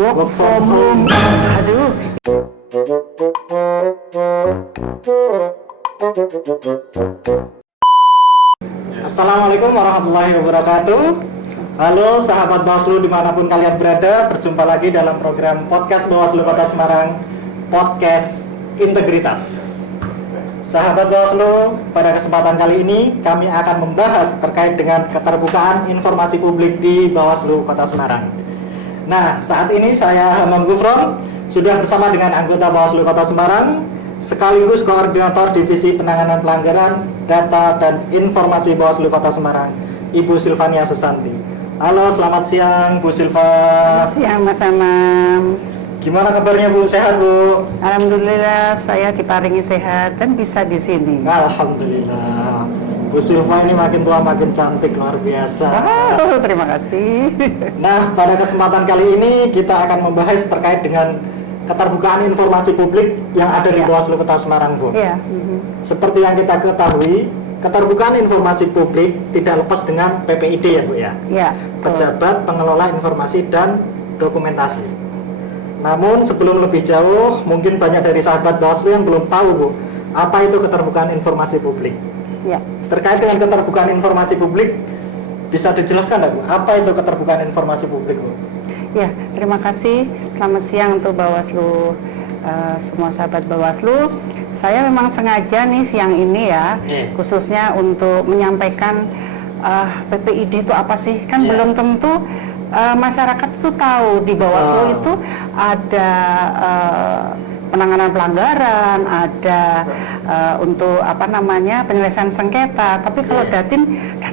work from home. Aduh. Assalamualaikum warahmatullahi wabarakatuh. Halo sahabat Bawaslu dimanapun kalian berada, berjumpa lagi dalam program podcast Bawaslu Kota Semarang, Podcast Integritas. Sahabat Bawaslu, pada kesempatan kali ini kami akan membahas terkait dengan keterbukaan informasi publik di Bawaslu Kota Semarang. Nah, saat ini saya Hamam Gufron sudah bersama dengan anggota Bawaslu Kota Semarang sekaligus koordinator Divisi Penanganan Pelanggaran Data dan Informasi Bawaslu Kota Semarang, Ibu Silvania Susanti. Halo, selamat siang Bu Silva. Siang Mas Hamam. Gimana kabarnya Bu? Sehat Bu? Alhamdulillah saya diparingi sehat dan bisa di sini. Alhamdulillah. Bu Silva ini makin tua makin cantik, luar biasa. Oh, terima kasih. Nah, pada kesempatan kali ini kita akan membahas terkait dengan keterbukaan informasi publik yang ada di Bawaslu Kota Semarang, Bu. Iya. Seperti yang kita ketahui, keterbukaan informasi publik tidak lepas dengan PPID ya, Bu ya. Iya. Pejabat Pengelola Informasi dan Dokumentasi. Namun sebelum lebih jauh, mungkin banyak dari sahabat Bawaslu yang belum tahu, Bu, apa itu keterbukaan informasi publik. Iya. Terkait dengan keterbukaan informasi publik, bisa dijelaskan nggak, Bu? Apa itu keterbukaan informasi publik, Bu? Ya, terima kasih. Selamat siang untuk Bawaslu, semua sahabat Bawaslu. Saya memang sengaja nih siang ini ya, khususnya untuk menyampaikan PPID itu apa sih? Kan belum tentu masyarakat itu tahu di Bawaslu itu ada penanganan pelanggaran, ada untuk penyelesaian sengketa. Tapi kalau Datin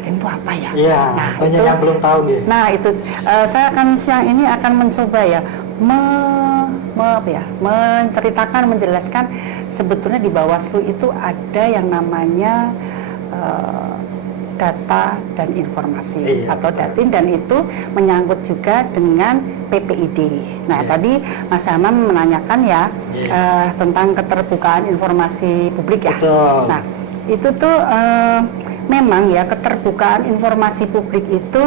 itu apa ya? Iya, nah, banyak yang belum tahu ya. Nah itu saya akan siang ini akan mencoba ya menceritakan, menjelaskan sebetulnya di Bawaslu itu ada yang namanya data dan informasi atau Datin, dan itu menyangkut juga dengan PPID. Nah tadi Mas Hamam menanyakan ya tentang keterbukaan informasi publik ya. Betul. Nah itu tuh memang ya, keterbukaan informasi publik itu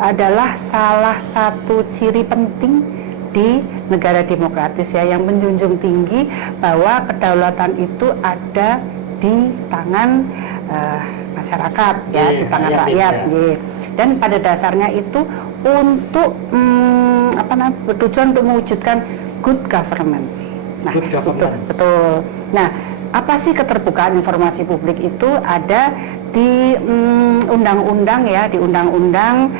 adalah salah satu ciri penting di negara demokratis ya, yang menjunjung tinggi bahwa kedaulatan itu ada di tangan masyarakat ya, di tangan rakyat ya. Dan pada dasarnya itu untuk bertujuan untuk mewujudkan good government. Nah, good government. Betul. Nah, apa sih keterbukaan informasi publik itu? Ada di undang-undang ya, di undang-undang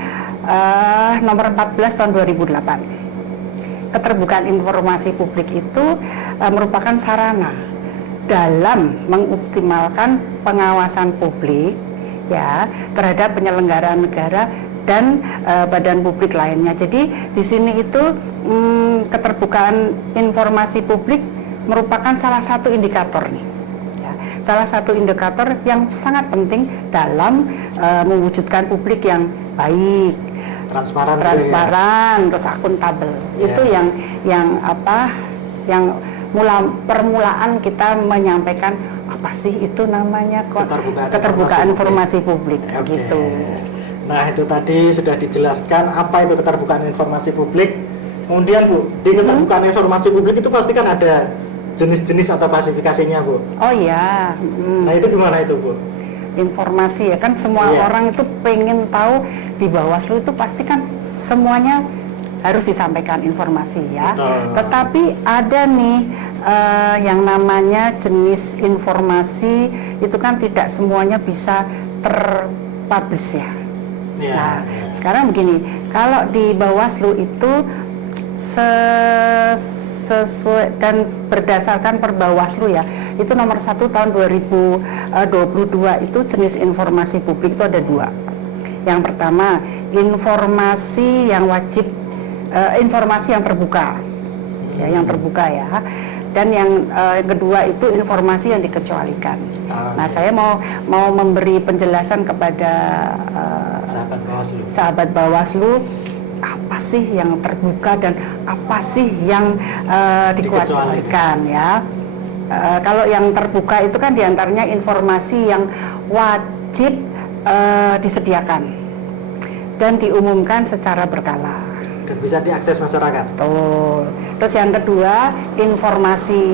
nomor 14 tahun 2008. Keterbukaan informasi publik itu merupakan sarana dalam mengoptimalkan pengawasan publik ya terhadap penyelenggaraan negara dan badan publik lainnya. Jadi di sini itu keterbukaan informasi publik merupakan salah satu indikator nih. Ya, salah satu indikator yang sangat penting dalam mewujudkan publik yang baik, transparan, terus akuntabel. Itu yang permulaan kita menyampaikan apa sih itu namanya keterbukaan informasi publik gitu. Nah, itu tadi sudah dijelaskan apa itu keterbukaan informasi publik. Kemudian Bu, di keterbukaan informasi publik itu pasti kan ada jenis-jenis atau klasifikasinya, Bu. Oh iya. Nah, itu gimana itu, Bu? Informasi ya kan, semua orang itu pengen tahu di Bawaslu itu pasti kan semuanya harus disampaikan informasi ya. Betul. Tetapi ada nih yang namanya jenis informasi itu kan tidak semuanya bisa terpublish ya. Nah, sekarang begini, kalau di Bawaslu itu sesuai dan berdasarkan Perbawaslu ya, itu nomor 1 tahun 2022 itu jenis informasi publik itu ada 2. Yang pertama, informasi yang wajib, informasi yang terbuka ya, yang terbuka ya. Dan yang kedua itu informasi yang dikecualikan. Nah, saya mau memberi penjelasan kepada sahabat Bawaslu apa sih yang terbuka dan apa sih yang dikecualikan ya. Kalau yang terbuka itu kan diantaranya informasi yang wajib disediakan dan diumumkan secara berkala. Dan bisa diakses masyarakat. Betul. Terus yang kedua, informasi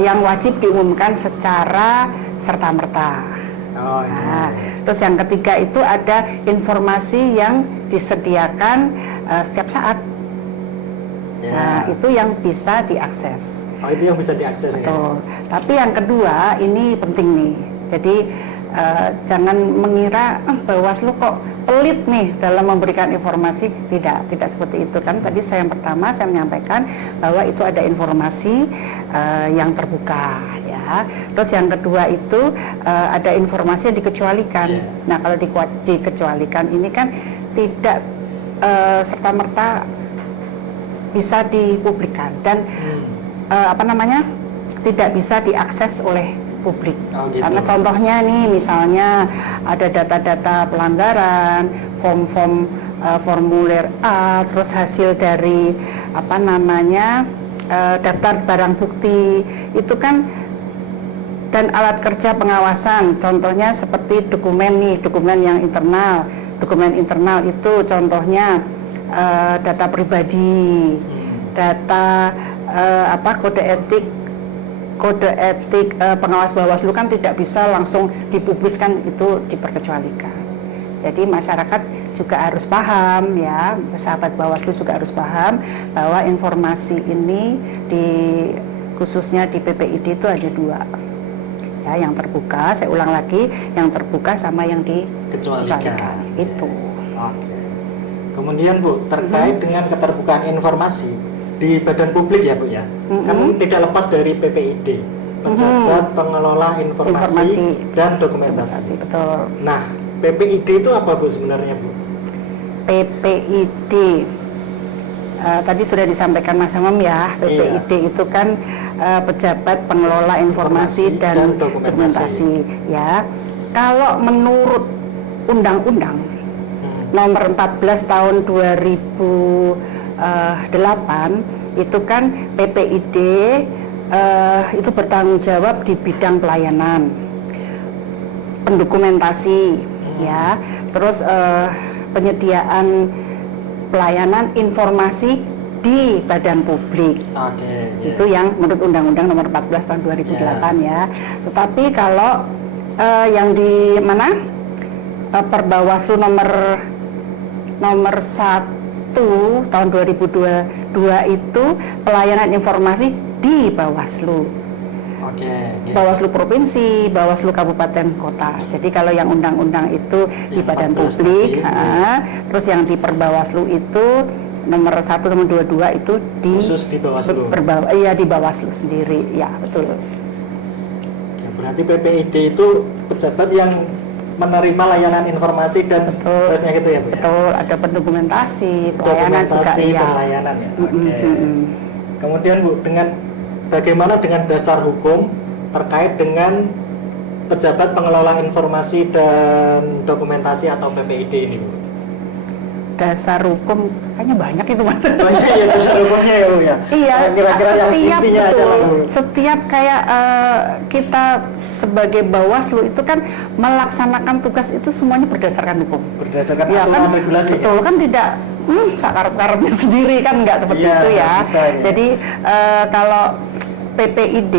yang wajib diumumkan secara serta-merta. Oh, Nah, terus yang ketiga itu ada informasi yang disediakan setiap saat. ya. Nah, itu yang bisa diakses. Oh, itu yang bisa diakses. Betul. Tapi yang kedua ini penting nih. Jadi jangan mengira Bawaslu kok pelit nih dalam memberikan informasi. Tidak seperti itu kan. Tadi yang pertama saya menyampaikan bahwa itu ada informasi yang terbuka ya. Terus yang kedua itu ada informasi yang dikecualikan. Yeah. Nah, kalau dikecualikan ini kan tidak serta-merta bisa dipublikkan dan tidak bisa diakses oleh publik. Oh, gitu. Karena contohnya nih misalnya ada data-data pelanggaran, form-form formulir A, terus hasil dari daftar barang bukti itu kan, dan alat kerja pengawasan, contohnya seperti dokumen yang internal. Dokumen internal itu contohnya data pribadi, data kode etik pengawas Bawaslu kan tidak bisa langsung dipubliskan, itu diperkecualikan. Jadi masyarakat juga harus paham ya, sahabat Bawaslu juga harus paham bahwa informasi ini khususnya di PPID itu ada dua. Ya, yang terbuka, saya ulang lagi, yang terbuka sama yang dikecualikan. Itu. Oke. Kemudian Bu, terkait dengan keterbukaan informasi di badan publik ya Bu ya, kan tidak lepas dari PPID, Pejabat Pengelola Informasi dan Dokumentasi. Betul. Nah, PPID itu apa Bu sebenarnya Bu? PPID tadi sudah disampaikan Mas Hamam ya. PPID itu kan Pejabat Pengelola Informasi dan Dokumentasi ya. Kalau menurut Undang-Undang Nomor 14 Tahun 2008 itu kan PPID itu bertanggung jawab di bidang pelayanan, pendokumentasi ya, terus penyediaan pelayanan informasi di badan publik. Itu yang menurut Undang-Undang Nomor 14 Tahun 2008 ya. Tetapi kalau yang di mana Perbawaslu nomor 1 tahun 2022 itu pelayanan informasi di Bawaslu. Bawaslu provinsi, Bawaslu kabupaten kota. Jadi kalau yang undang-undang itu di badan publik, terus yang di Perbawaslu itu nomor 1 nomor 22 itu khusus di Bawaslu. Di Bawaslu sendiri. Ya, betul. Berarti PPID itu pejabat yang menerima layanan informasi dan seterusnya gitu ya Bu? Betul, ada pendokumentasi, pelayanan juga ya. Pelayanan ya. Kemudian Bu, bagaimana dengan dasar hukum terkait dengan Pejabat Pengelola Informasi dan Dokumentasi atau PPID ini Bu? Dasar hukum kayaknya banyak itu Mas. Banyak ya dasar hukumnya ya Bu ya. Iya, kira-kira yang intinya aja lah Bu. Setiap kayak kita sebagai Bawaslu itu kan melaksanakan tugas itu semuanya berdasarkan hukum. Berdasarkan ya, aturan kan, regulasi. Betul kan, tidak sakarep-karepnya sendiri kan, nggak seperti itu ya. Bisa, ya. Jadi kalau PPID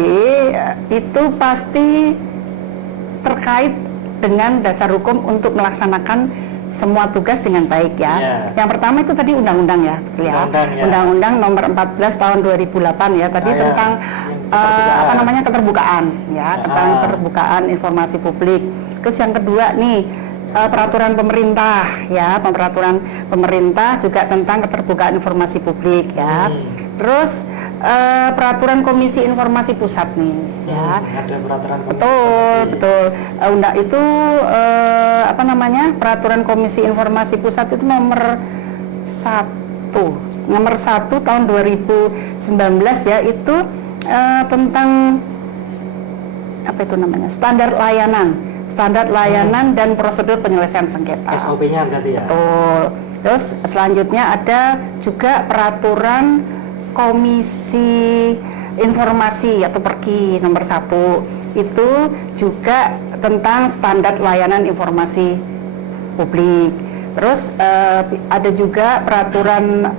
itu pasti terkait dengan dasar hukum untuk melaksanakan semua tugas dengan baik ya. Yang pertama itu tadi undang-undang ya, betul ya. Undang-undang Nomor 14 Tahun 2008 ya. Tadi tentang keterbukaan ya, tentang keterbukaan informasi publik. Terus yang kedua nih peraturan pemerintah ya, peraturan pemerintah juga tentang keterbukaan informasi publik ya. Terus peraturan Komisi Informasi Pusat nih ya. Ada peraturan komisi. Betul. Itu peraturan Komisi Informasi Pusat itu nomor 1 tahun 2019 ya, itu tentang standar layanan dan prosedur penyelesaian sengketa. SOP-nya berarti ya. Betul. Terus selanjutnya ada juga peraturan Komisi Informasi atau Perki nomor 1, itu juga tentang standar layanan informasi publik. Terus ada juga peraturan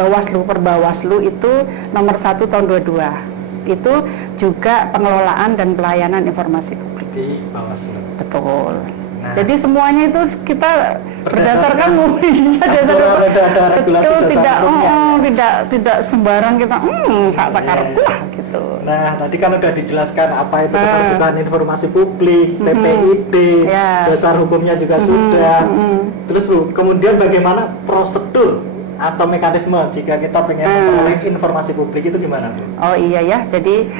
Bawaslu per Bawaslu itu nomor 1 tahun 22. Itu juga pengelolaan dan pelayanan informasi publik di Bawaslu. Betul. Nah, jadi semuanya itu kita berdasarkan ada regulasi tidak sembarang kita saat takarku lah gitu. Nah, tadi kan udah dijelaskan apa itu keterbukaan informasi publik, TPID, dasar hukumnya juga sudah. Terus Bu, kemudian bagaimana prosedur atau mekanisme jika kita pengen memperoleh informasi publik itu gimana Bu? Oh iya ya, jadi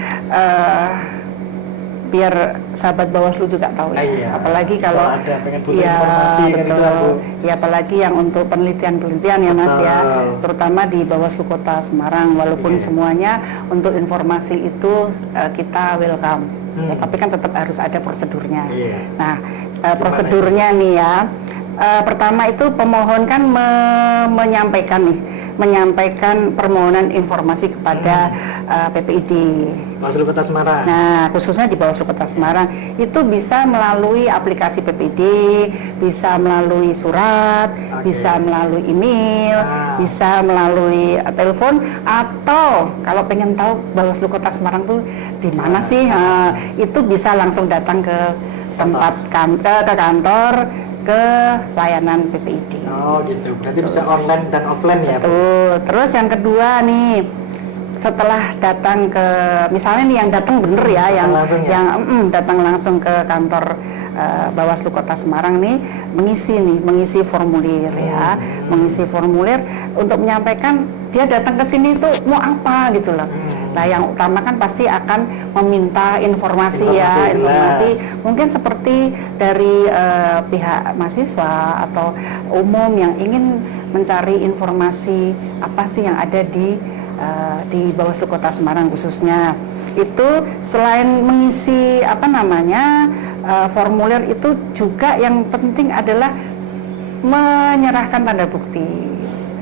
biar sahabat Bawaslu juga tahu ya. Iya. Apalagi kalau ada pengen butuh informasi kan itu Bu. Ya apalagi yang untuk penelitian ya Mas ya, terutama di Bawaslu Kota Semarang walaupun semuanya untuk informasi itu kita welcome. Ya, tapi kan tetap harus ada prosedurnya. Nah, prosedurnya nih ya. Pertama itu pemohon kan menyampaikan permohonan informasi kepada PPID Bawaslu Kota Semarang. Nah, khususnya di Bawaslu Kota Semarang itu bisa melalui aplikasi PPID, bisa melalui surat, bisa melalui email, bisa melalui telepon, atau kalau pengen tahu Bawaslu Kota Semarang tuh di mana sih, itu bisa langsung datang ke tempat ke kantor, ke layanan PPID. Oh gitu, berarti bisa online dan offline ya? Betul. Terus yang kedua nih, setelah datang ke, misalnya nih yang datang bener ya, datang langsung ke kantor Bawaslu Kota Semarang nih, mengisi formulir ya, mengisi formulir untuk menyampaikan dia datang ke sini itu mau apa gitu loh. Nah, yang utama kan pasti akan meminta informasi mungkin seperti dari pihak mahasiswa atau umum yang ingin mencari informasi apa sih yang ada di Bawaslu Kota Semarang khususnya. Itu selain mengisi formulir itu juga yang penting adalah menyerahkan tanda bukti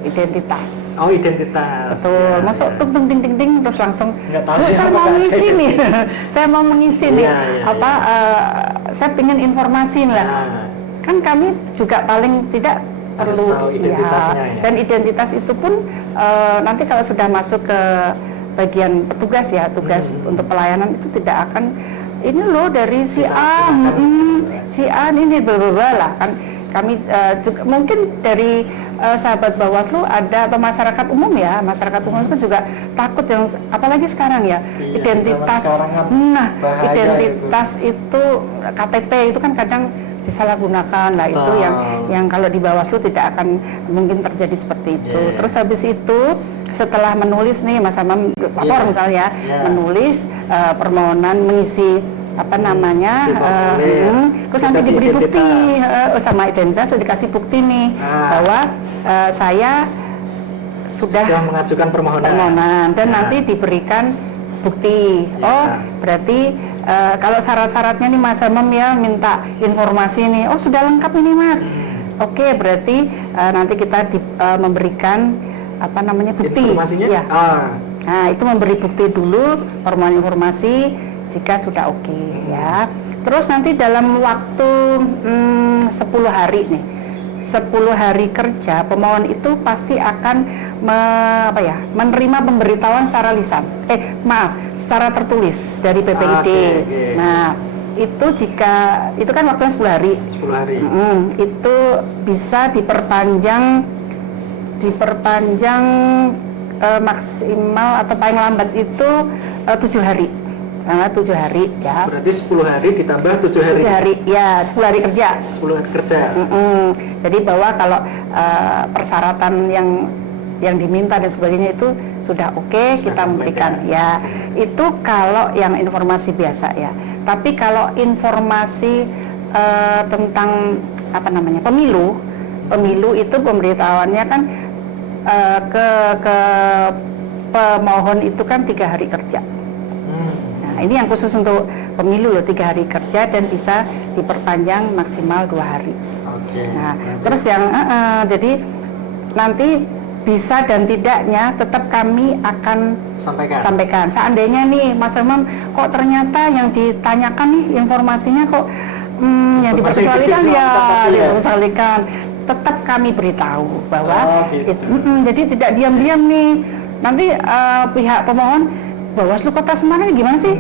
identitas. Oh, identitas. Betul. Masuk tuh ting terus langsung. Saya mau mengisi nih. Saya mau mengisi nih. Saya pengen informasi lah. Kan kami juga paling tidak perlu dan identitas itu pun nanti kalau sudah masuk ke bagian petugas ya, tugas untuk pelayanan itu tidak akan ini loh dari si A ini lah kan. Kami juga mungkin dari sahabat Bawaslu ada atau masyarakat umum itu juga takut yang apalagi sekarang ya, identitas. Identitas itu KTP itu kan kadang disalahgunakan lah, itu yang kalau di Bawaslu tidak akan mungkin terjadi seperti itu. Terus habis itu setelah menulis nih Mas Amam lapor misalnya menulis permohonan mengisi terus nanti diberi bukti sama identitas, dikasih bukti nih bahwa saya sudah mengajukan permohonan dan nanti diberikan bukti. Berarti kalau syarat-syaratnya nih Mas Amam ya minta informasi nih, sudah lengkap ini Mas. Oke, berarti nanti kita memberikan bukti informasinya. Nah, itu memberi bukti dulu, permohonan informasi jika sudah oke ya. Terus nanti dalam waktu 10 hari nih, 10 hari kerja pemohon itu pasti akan menerima pemberitahuan secara secara tertulis dari PPID. Nah, itu itu kan waktunya 10 hari. 10 hari. Itu bisa diperpanjang maksimal atau paling lambat itu 7 hari. Karena 7 hari ya. Berarti 10 hari ditambah 7 hari. 7 hari ya, 10 hari kerja. 10 hari kerja. Jadi bahwa kalau persyaratan yang diminta dan sebagainya itu sudah oke, kita memberikan ya. Itu kalau yang informasi biasa ya. Tapi kalau informasi tentang pemilu itu pemberitahuannya kan ke pemohon itu kan 3 hari kerja. Nah, ini yang khusus untuk pemilu loh, 3 hari kerja dan bisa diperpanjang maksimal 2 hari. Nah, terus yang jadi nanti bisa dan tidaknya tetap kami akan sampaikan. Seandainya nih Mas Imam kok ternyata yang ditanyakan nih informasinya kok yang diperkecualikan diperkecualikan. tetap kami beritahu bahwa gitu. jadi tidak diam-diam nih. Nanti pihak pemohon Bawaslu Kota Semarang ini gimana sih?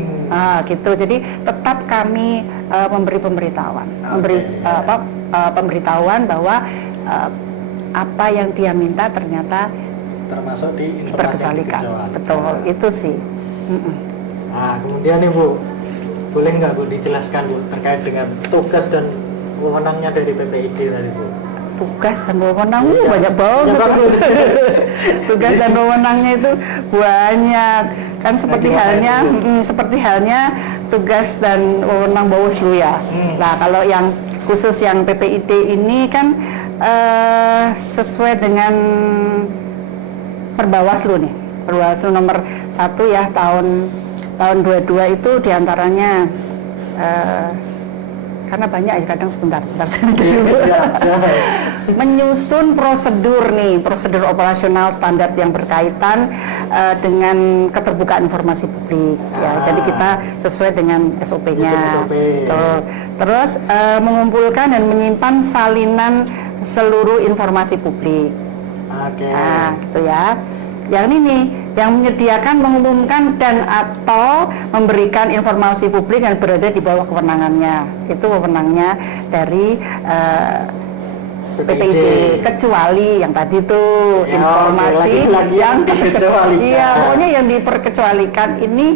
Gitu. Jadi tetap kami memberi pemberitahuan, pemberitahuan bahwa apa yang dia minta ternyata termasuk di informasi yang diperkecualikan. Betul, itu sih. Nah, kemudian nih Bu, boleh nggak Bu dijelaskan Bu terkait dengan tugas dan wewenangnya dari PPID tadi Bu? Tugas dan wewenang banyak banget. Tugas dan wewenangnya itu banyak. Kan seperti halnya tugas dan wewenang Bawaslu ya. Nah, kalau yang khusus yang PPID ini kan sesuai dengan Perbawaslu nih. Perbawaslu nomor 1 ya tahun 22 itu diantaranya karena banyak ya, kadang sebentar menyusun prosedur operasional standar yang berkaitan dengan keterbukaan informasi publik ya. Jadi kita sesuai dengan SOP-nya. Terus mengumpulkan dan menyimpan salinan seluruh informasi publik. Nah, gitu ya. Yang ini nih, yang menyediakan, mengumumkan dan atau memberikan informasi publik yang berada di bawah kewenangannya. Itu wewenangnya dari PPID, kecuali yang tadi tuh informasi yang diperkecualikan. Iya, pokoknya yang diperkecualikan ini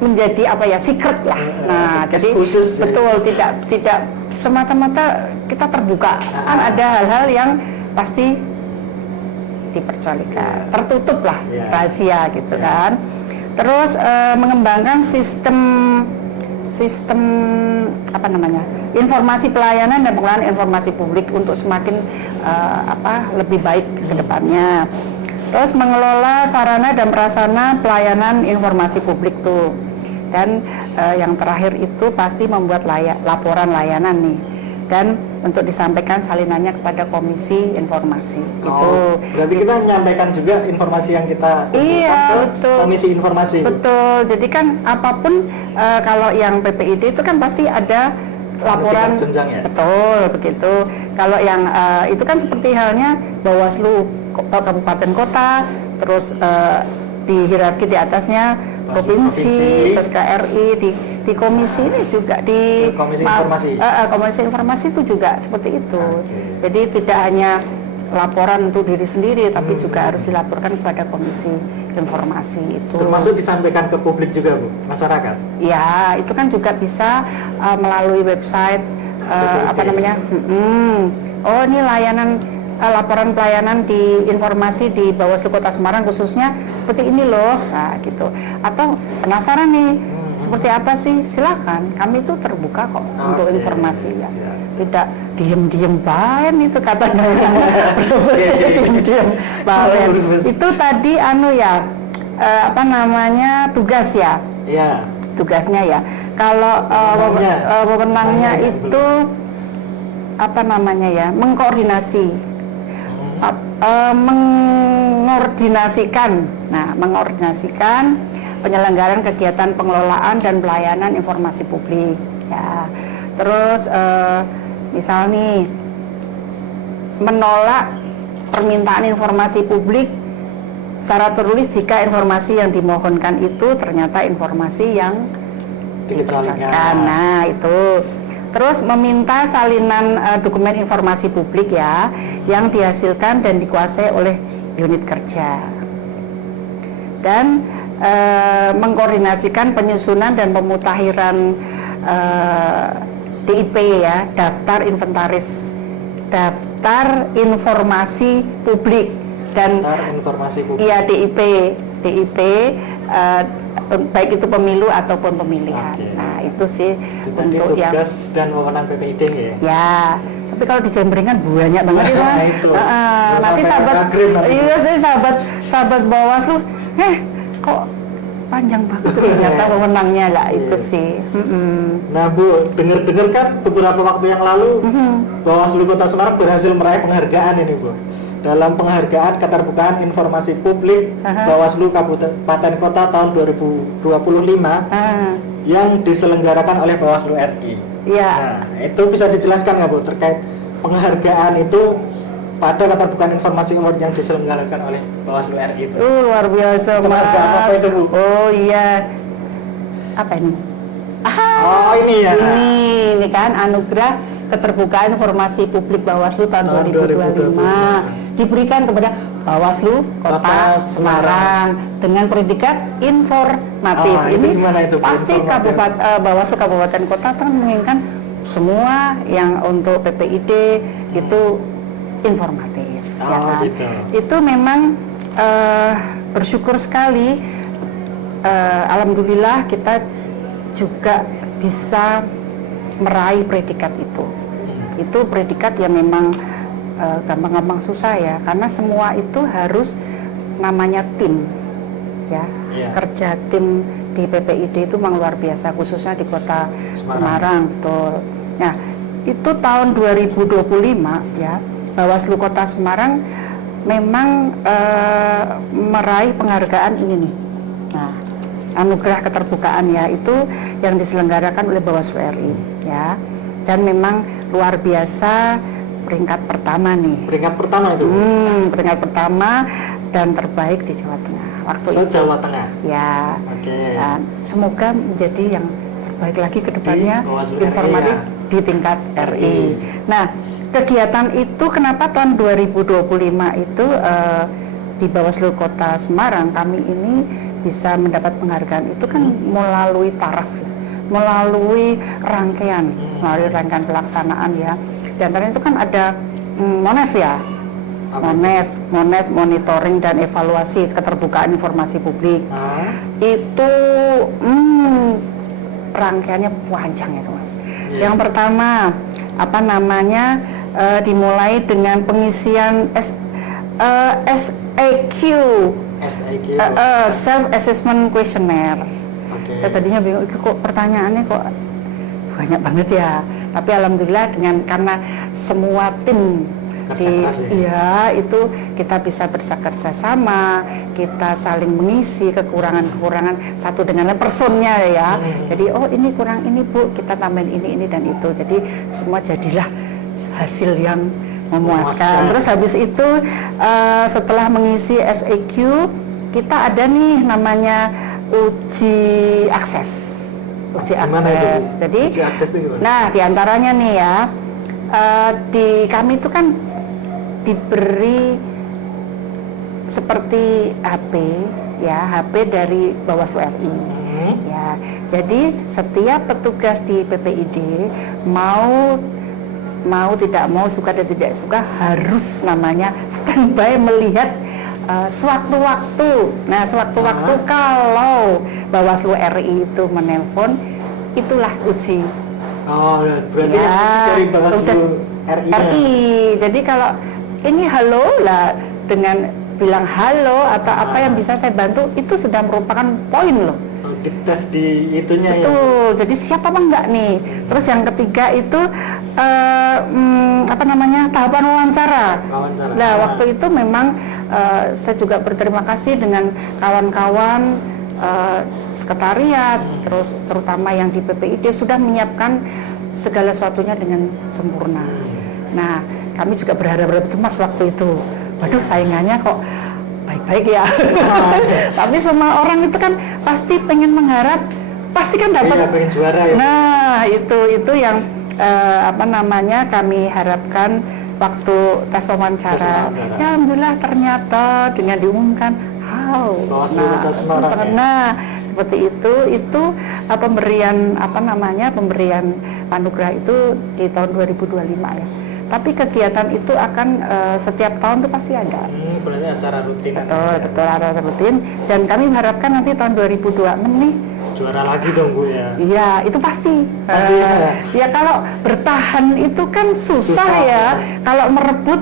menjadi apa ya, secret lah. Nah, jadi khusus, betul, tidak semata-mata kita terbuka. Kan ada hal-hal yang pasti diperkecualikan, tertutup lah, rahasia gitu kan. Terus mengembangkan sistem apa namanya, informasi pelayanan dan pengelolaan informasi publik untuk semakin lebih baik ke depannya. Terus mengelola sarana dan prasarana pelayanan informasi publik tuh. Dan yang terakhir itu pasti membuat laporan layanan nih. Dan untuk disampaikan salinannya kepada Komisi Informasi. Berarti kita menyampaikan juga informasi yang kita ke Komisi Informasi. Betul. Jadi kan apapun kalau yang PPID itu kan pasti ada laporan. Ya? Betul, begitu. Kalau yang itu kan seperti halnya Bawaslu kabupaten kota, terus di hierarki di atasnya provinsi, terus KRI, di komisi ini juga di Komisi Informasi. Komisi Informasi itu juga seperti itu. Jadi tidak hanya laporan untuk diri sendiri, tapi juga harus dilaporkan kepada Komisi Informasi itu. Termasuk disampaikan ke publik juga Bu, masyarakat. Ya, itu kan juga bisa melalui website apa namanya? Oh, ini layanan laporan pelayanan di informasi di Bawaslu Kota Semarang khususnya seperti ini loh, nah gitu. Atau penasaran nih seperti apa sih, silakan, kami itu terbuka kok untuk informasi ya. Tidak diem-diem baen itu katanya. Diem-diem baen. Itu tadi apa namanya, tugas ya. Iya. Tugasnya ya. Kalau wewenangnya itu apa namanya ya, mengkoordinasi. Mengordinasikan penyelenggaraan kegiatan pengelolaan dan pelayanan informasi publik ya. Terus misal nih menolak permintaan informasi publik secara tertulis jika informasi yang dimohonkan itu ternyata informasi yang dikecualikan. Nah, itu. Terus meminta salinan dokumen informasi publik ya yang dihasilkan dan dikuasai oleh unit kerja. Dan mengkoordinasikan penyusunan dan pemutakhiran DIP ya, daftar inventaris, daftar informasi publik dan iya DIP baik itu pemilu ataupun pemilihan. Nah, itu sih itu untuk tugas dan wewenang PPID ya. Ya, tapi kalau di Jembrengan banyak banget itu. Nanti sahabat Bawaslu, kok panjang banget ternyata wewenangnya lah itu sih. Nah Bu, dengar kan beberapa waktu yang lalu Bawaslu Kota Semarang berhasil meraih penghargaan ini Bu. Dalam penghargaan keterbukaan informasi publik Bawaslu Kabupaten Kota tahun 2025 yang diselenggarakan oleh Bawaslu RI. Iya. Nah, itu bisa dijelaskan nggak Bu terkait penghargaan itu pada keterbukaan informasi award yang diselenggarakan oleh Bawaslu RI itu. Luar biasa, Itu penghargaan Mas. apa itu, Bu? Oh iya. Apa ini? Oh, ini ya. Ini kan anugerah keterbukaan informasi publik Bawaslu tahun 2025 diberikan kepada Bawaslu Kota Semarang dengan predikat informatif. Ini gimana itu, Bu? Pasti Bawaslu Kabupaten Kota kan menginginkan semua yang untuk PPID itu informatif. Ya kan? Gitu. Itu memang bersyukur sekali. Alhamdulillah kita juga bisa meraih predikat itu. Itu predikat yang memang gampang-gampang susah ya, karena semua itu harus namanya tim, ya. Kerja tim di PPID itu memang luar biasa, khususnya di Kota Semarang, betul. Nah, itu tahun 2025 ya, Bawaslu Kota Semarang memang meraih penghargaan ini nih. Nah, anugerah keterbukaan ya, itu yang diselenggarakan oleh Bawaslu RI ya, dan memang luar biasa, peringkat pertama nih. Peringkat pertama itu? Peringkat pertama dan terbaik di Jawa Tengah waktu itu. Jawa Tengah? Ya. Oke. Dan semoga menjadi yang terbaik lagi ke depannya, RI, informatif ya? di tingkat RI. Nah, kegiatan itu kenapa tahun 2025 itu di Bawaslu Kota Semarang kami ini bisa mendapat penghargaan itu kan melalui taraf ya, melalui rangkaian pelaksanaan ya. Di antaranya itu kan ada MONEF ya, MONEF monitoring dan evaluasi keterbukaan informasi publik. Itu rangkaiannya panjang itu, Mas. Yang pertama dimulai dengan pengisian SAQ, self assessment questionnaire. Saya tadinya bingung, kok pertanyaannya kok banyak banget ya. Tapi alhamdulillah karena semua tim itu kita bisa bekerja sama, kita saling mengisi kekurangan satu dengan lain, personnya ya. Jadi ini kurang ini Bu, kita tambahin ini dan itu. Jadi semua jadilah hasil yang memuaskan. Terus habis itu setelah mengisi SAQ, kita ada nih namanya uji akses. Jadi, nah diantaranya nih ya, kami itu kan diberi seperti HP dari Bawaslu RI. Ya, jadi setiap petugas di PPID mau tidak mau, suka dan tidak suka, harus namanya standby melihat sewaktu-waktu. Nah, sewaktu-waktu kalau Bawaslu RI itu menelpon, itulah uji. Berarti ya, dari Bawaslu RI. Jadi kalau ini halo lah, dengan bilang halo atau apa yang bisa saya bantu, itu sudah merupakan poin loh. Dites di itunya. Betul. Jadi siapa enggak nih. Terus yang ketiga itu tahapan wawancara. Nah, waktu itu memang saya juga berterima kasih dengan kawan-kawan sekretariat, terus terutama yang di PPID sudah menyiapkan segala sesuatunya dengan sempurna. Nah, kami juga berharap cemas waktu itu. Waduh, saingannya kok baik-baik ya. Tapi semua orang itu kan pasti pengen mengharap, pasti kan dapat. Iya, pengen juara ya. Nah, itu yang kami harapkan waktu tes wawancara. Ya, alhamdulillah ternyata dengan diumumkan seperti itu pemberian pemberian anugerah itu di tahun 2025 ya. Tapi kegiatan itu akan setiap tahun itu pasti ada. Berarti acara rutin. Betul, acara rutin. Dan kami mengharapkan nanti tahun 2026 nih juara lagi dong Bu ya. Iya, itu pasti. Ya kalau bertahan itu kan susah ya. Kalau merebut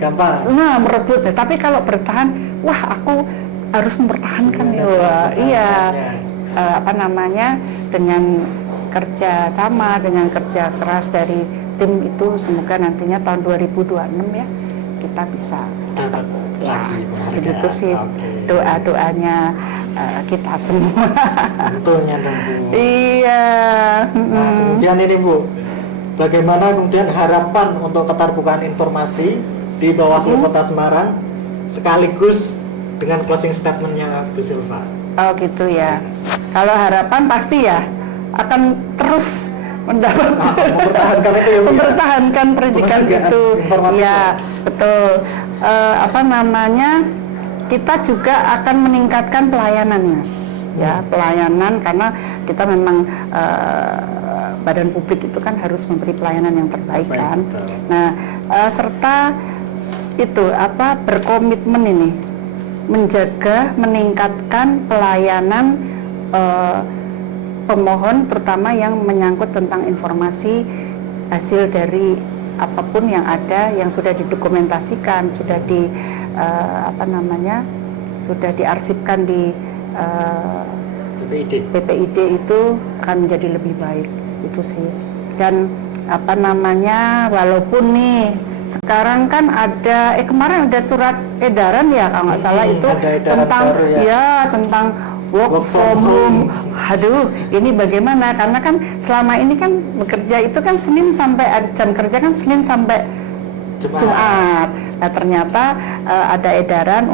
gampang. Nah, merebut. Tapi kalau bertahan, wah aku harus mempertahankan dengan kerja sama, dengan kerja keras dari tim itu, semoga nantinya tahun 2026 ya kita bisa dapat begitu sih. Doa-doanya kita semua. Tentunya dong Bu. Iya. Nah, kemudian ini Bu, bagaimana kemudian harapan untuk keterbukaan informasi di Bawaslu Kota Semarang, sekaligus dengan closing statementnya Bu Silva. Oh gitu ya. Kalau harapan pasti ya akan terus mempertahankan itu ya, Bu, mempertahankan pendidikan itu. Ya betul. Kita juga akan meningkatkan pelayanan, Mas. Ya, pelayanan, karena kita memang badan publik itu kan harus memberi pelayanan yang terbaik kan. Betul. Nah, serta itu berkomitmen ini menjaga, meningkatkan pelayanan pemohon, terutama yang menyangkut tentang informasi hasil dari apapun yang ada, yang sudah didokumentasikan, sudah sudah diarsipkan di PPID itu akan menjadi lebih baik, itu sih. Dan walaupun nih sekarang kan ada kemarin ada surat edaran ya kalau nggak salah itu tentang tentang work from home. Aduh, ini bagaimana? Karena kan selama ini kan bekerja itu kan Senin sampai jam kerja kan Senin sampai Jumat. Nah, ternyata ada edaran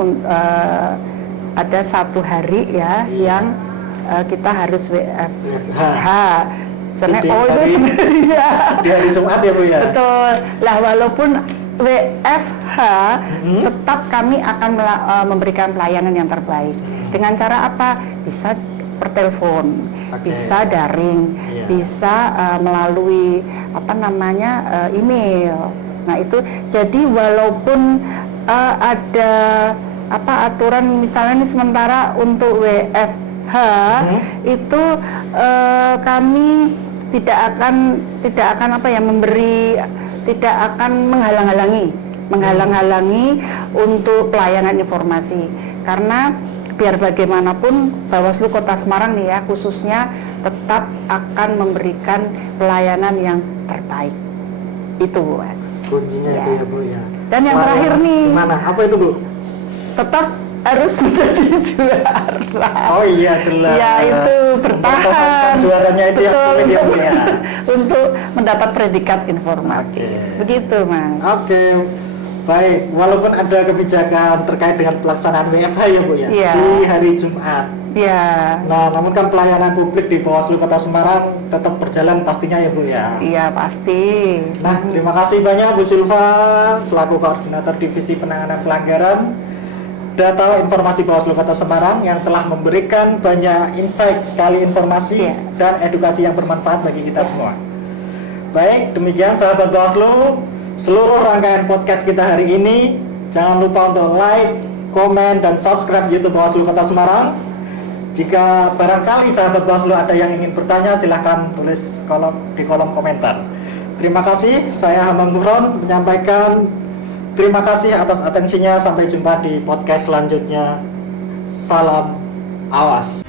ada 1 hari ya yang kita harus WFH. Itu sebenarnya di hari Jumat ya Bu ya. Betul. Lah walaupun WFH tetap kami akan memberikan pelayanan yang terbaik. Dengan cara apa? Bisa per telepon, bisa daring, bisa melalui email. Nah itu jadi walaupun ada aturan misalnya ini sementara untuk WFH itu kami tidak akan menghalang-halangi untuk pelayanan informasi, karena biar bagaimanapun Bawaslu Kota Semarang nih ya khususnya tetap akan memberikan pelayanan yang terbaik. Itu Bu Mas. Kuncinya ya. itu ya Bu ya. Dan yang terakhir nih. Mana? Apa itu Bu? Tetap harus menjadi juara. Oh iya jelas. Ya itu bertahan. Juaranya itu yang sulit ya Bu ya. Untuk mendapat predikat informatif. Begitu Mas. Baik, walaupun ada kebijakan terkait dengan pelaksanaan WFH ya Bu ya, di hari Jumat. Iya. Nah, namun kan pelayanan publik di Bawaslu Kota Semarang tetap berjalan pastinya ya Bu ya. Iya pasti. Nah, terima kasih banyak Bu Silva selaku Koordinator Divisi Penanganan Pelanggaran Data Informasi Bawaslu Kota Semarang yang telah memberikan banyak insight sekali informasi dan edukasi yang bermanfaat bagi kita semua. Baik, demikian sahabat Bawaslu, seluruh rangkaian podcast kita hari ini. Jangan lupa untuk like, komen, dan subscribe YouTube Bawaslu Kota Semarang. Jika barangkali sahabat Bawaslu ada yang ingin bertanya, silahkan tulis di kolom komentar. Terima kasih, saya Hamam Nufron menyampaikan terima kasih atas atensinya. Sampai jumpa di podcast selanjutnya. Salam awas.